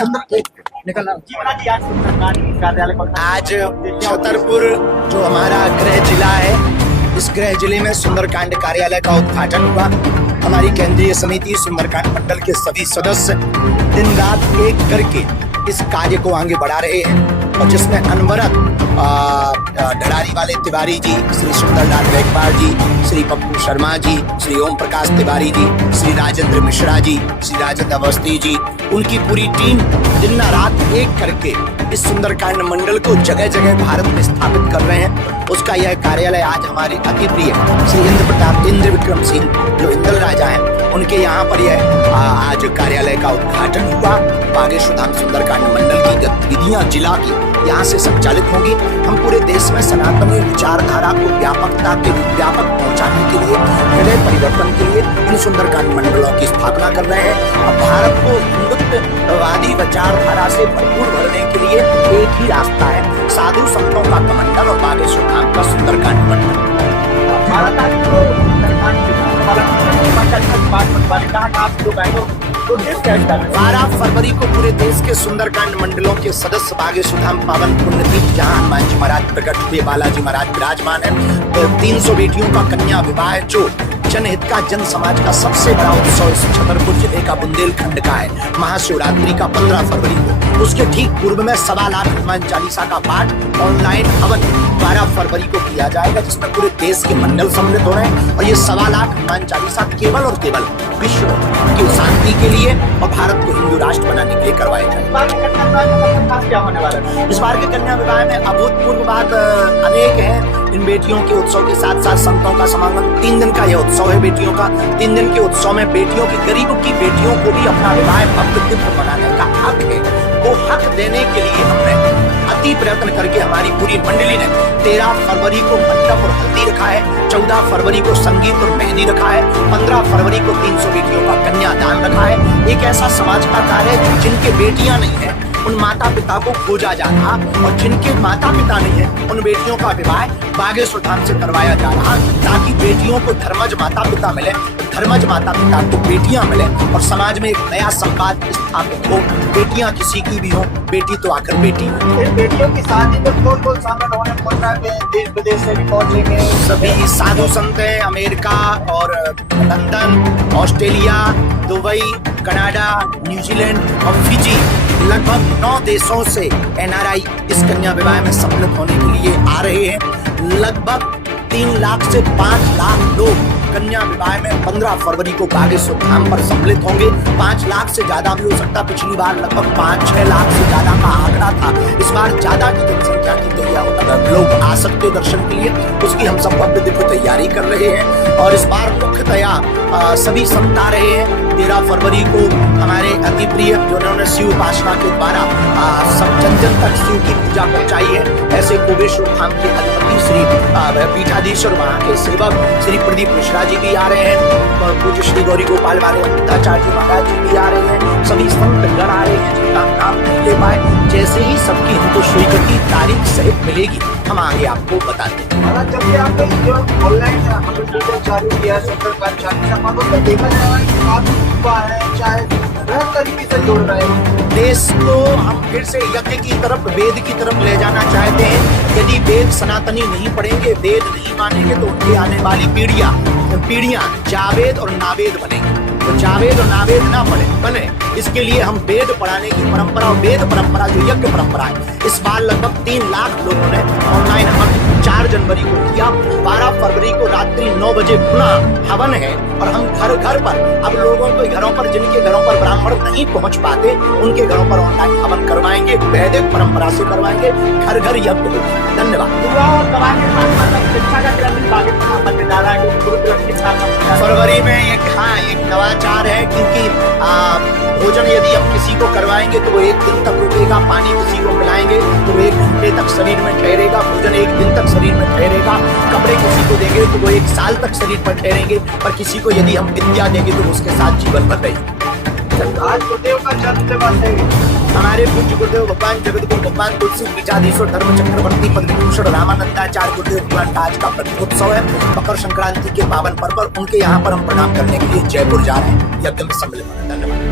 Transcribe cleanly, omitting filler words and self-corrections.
आज छतरपुर जो हमारा गृह जिला है, इस गृह जिले में सुंदरकांड कार्यालय का उद्घाटन हुआ। हमारी केंद्रीय समिति सुंदरकांड मंडल के सभी सदस्य दिन रात एक करके इस कार्य को आगे बढ़ा रहे हैं, और जिसमें अनवरत ढड़ारी वाले तिवारी जी, श्री सुंदरलाल रेखपाल जी, श्री पप्पू शर्मा जी, श्री ओम प्रकाश तिवारी जी, श्री राजेंद्र मिश्रा जी, श्री राजेंद्र अवस्थी जी, उनकी पूरी टीम दिन रात एक करके इस सुंदरकांड मंडल को जगह जगह भारत में स्थापित कर रहे हैं। उसका यह कार्यालय आज हमारे अति प्रिय श्री इंद्र विक्रम सिंह जो इंदल राजा हैं, उनके यहाँ पर यह आज कार्यालय का उद्घाटन हुआ। बागेश्वर धाम सुंदरकांड मंडल की गतिविधियां जिला की यहाँ से संचालित होंगी। हम पूरे देश में सनातनी विचारधारा को व्यापक पहुंचाने के लिए, हृदय परिवर्तन के लिए इन सुंदरकांड मंडलों की स्थापना कर रहे हैं। अब भारत को हिंदुत्ववादी विचारधारा से भरपूर भरने के लिए एक ही रास्ता है, साधु संतों का कमंडल और बागेश्वर धाम का सुंदरकांड मंडल। 12 फरवरी को पूरे देश के सुंदरकांड मंडलों के सदस्य बागेश्वर धाम पावन पुण्यतीर्थ, जहाँ हनुमान जी महाराज प्रकट हुए, बालाजी महाराज विराजमान है, तो 300 बेटियों का कन्या विवाह जो जनहित का, जन समाज का सबसे बड़ा उत्सव इस छतरपुर जिले का बुंदेलखंड का है। महाशिवरात्रि का 15 फरवरी को, उसके ठीक पूर्व में 1.25 लाख हनुमान चालीसा का पाठ ऑनलाइन हवन 12 फरवरी को किया जाएगा, जिसमें पूरे देश के मंडल सम्मिलित हो रहे हैं। और ये 1.25 लाख हनुमान चालीसा केवल और केवल विश्व की शांति के लिए और भारत को हिंदू राष्ट्र बनाने के लिए करवाए जाए। इस बार के कन्या विवाह में अभूतपूर्व बात अनेक है। इन बेटियों के उत्सव के साथ साथ संतों का समागम, 3 दिन का यह उत्सव है बेटियों का। 3 दिन के उत्सव में बेटियों की, गरीबों की बेटियों को भी अपना विवाह भव्य दिव्य बनाने का हक है। वो हक देने के लिए हमने अति प्रयत्न करके हमारी पूरी मंडली ने 13 फरवरी को मंडप और हल्दी रखा है, 14 फरवरी को संगीत और मेहंदी रखा है, 15 फरवरी को 300 बेटियों का कन्यादान रखा है। एक ऐसा समाज का कार्य है जिनके बेटियां नहीं है, उन माता पिता को खोजा जा रहा, और जिनके माता पिता नहीं है, उन बेटियों का विवाह बागेश्वर धाम से करवाया जा रहा, ताकि बेटियों को धर्मज माता पिता मिले, धर्मज माता पिता को बेटियां मिले, और समाज में एक नया संवाद स्थापित हो। बेटियां किसी की भी हो, बेटी तो आखिर बेटी है। बेटियों की शादी में कौन शामिल होने देश विदेश से भी पहुंचेंगे? सभी साधु संत हैं, अमेरिका और London, Australia, Dubai, Canada, New Zealand और फिजी, लगभग 9 देशों से NRI इस कन्या विवाह में सम्मिलित होने के लिए आ रहे हैं। लगभग 3 लाख से 5 लाख लोग कन्या विवाह में 15 फरवरी को बागेश्वर धाम पर सम्मिलित होंगे। 5 लाख से ज्यादा भी हो सकता, पिछली बार लगभग 5-6 लाख से ज्यादा का आंकड़ा था। इस बार ज्यादा की जनसंख्या की तैयारी, लोग आ सकते दर्शन के लिए, उसकी हम सब भव्य दिव्य तैयारी कर रहे हैं। और इस बार मुख्यतया सभी संत आ रहे हैं। 13 फरवरी को हमारे अति प्रिय जिन्होंने शिव उपासना के द्वारा सब जन तक शिव की पूजा पहुंचाई है, ऐसे कोबेश्वर धाम के अधिपति श्री पीठाधीश्वर, वहाँ के सेवक श्री प्रदीप मिश्रा जी भी आ रहे हैं, पूज्य श्री गौरी गोपाल वाले अमृताचार्य जी महाराज जी भी आ रहे हैं, सभी संत गण आ रहे हैं जिनका नाम नहीं ले पाए। जैसे ही सबकी हमको स्वीकृति तारीख सहित मिलेगी, हम आगे आपको बताते हैं। जब भी आपने ऑनलाइन चालू किया सुंदरकांड, देखा जाए चाहे तरीके से जोड़ रहे हैं देश को, हम फिर से यज्ञ की तरफ, वेद की तरफ ले जाना चाहते हैं। यदि वेद सनातनी नहीं पढ़ेंगे, वेद नहीं मानेंगे, तो उनकी आने वाली पीढ़ियां जावेद और नावेद बनेंगी। तो जावेद और नावेद ना बने, इसके लिए हम वेद पढ़ाने की परंपरा, और वेद परंपरा जो यज्ञ परंपरा है, इस बार लगभग 3 लाख लोगों ने ऑनलाइन हवन 4 जनवरी को किया। 12 फरवरी को रात्रि 9 बजे पुनः हवन है, और हम घर घर पर अब लोगों के घरों पर, जिनके घरों पर ब्राह्मण नहीं पहुंच पाते, उनके घरों पर ऑनलाइन हवन करवाएंगे, वैदिक परंपरा से करवाएंगे, घर घर यज्ञ होगा। धन्यवाद। फरवरी में एक नवाचार है, क्योंकि भोजन यदि हम किसी को करवाएंगे तो वो 1 दिन तक रुकेगा, पानी किसी को पिलाएंगे तो वो 1 घंटे तक शरीर में ठहरेगा, भोजन 1 दिन तक शरीर में ठहरेगा, कपड़े किसी को देंगे तो वो 1 साल तक शरीर पर ठहरेंगे, और किसी को यदि हम विद्या देंगे तो उसके साथ जीवन भर रहेगी। आज गुरुदेव का जन्म दिवस है। हमारे पूज्य गुरुदेव भगवान जगतगुरु भगवान तुलसी पीठाधीश्वर धर्म चक्रवर्ती पद्मभूषण रामानंदाचार्य गुरुदेव भगवान का आज का प्रतीकोत्सव है। मकर संक्रांति के पावन पर्व पर उनके यहाँ पर हम प्रणाम करने के लिए जयपुर जा रहे हैं, यज्ञ में सम्मिलित होने। धन्यवाद।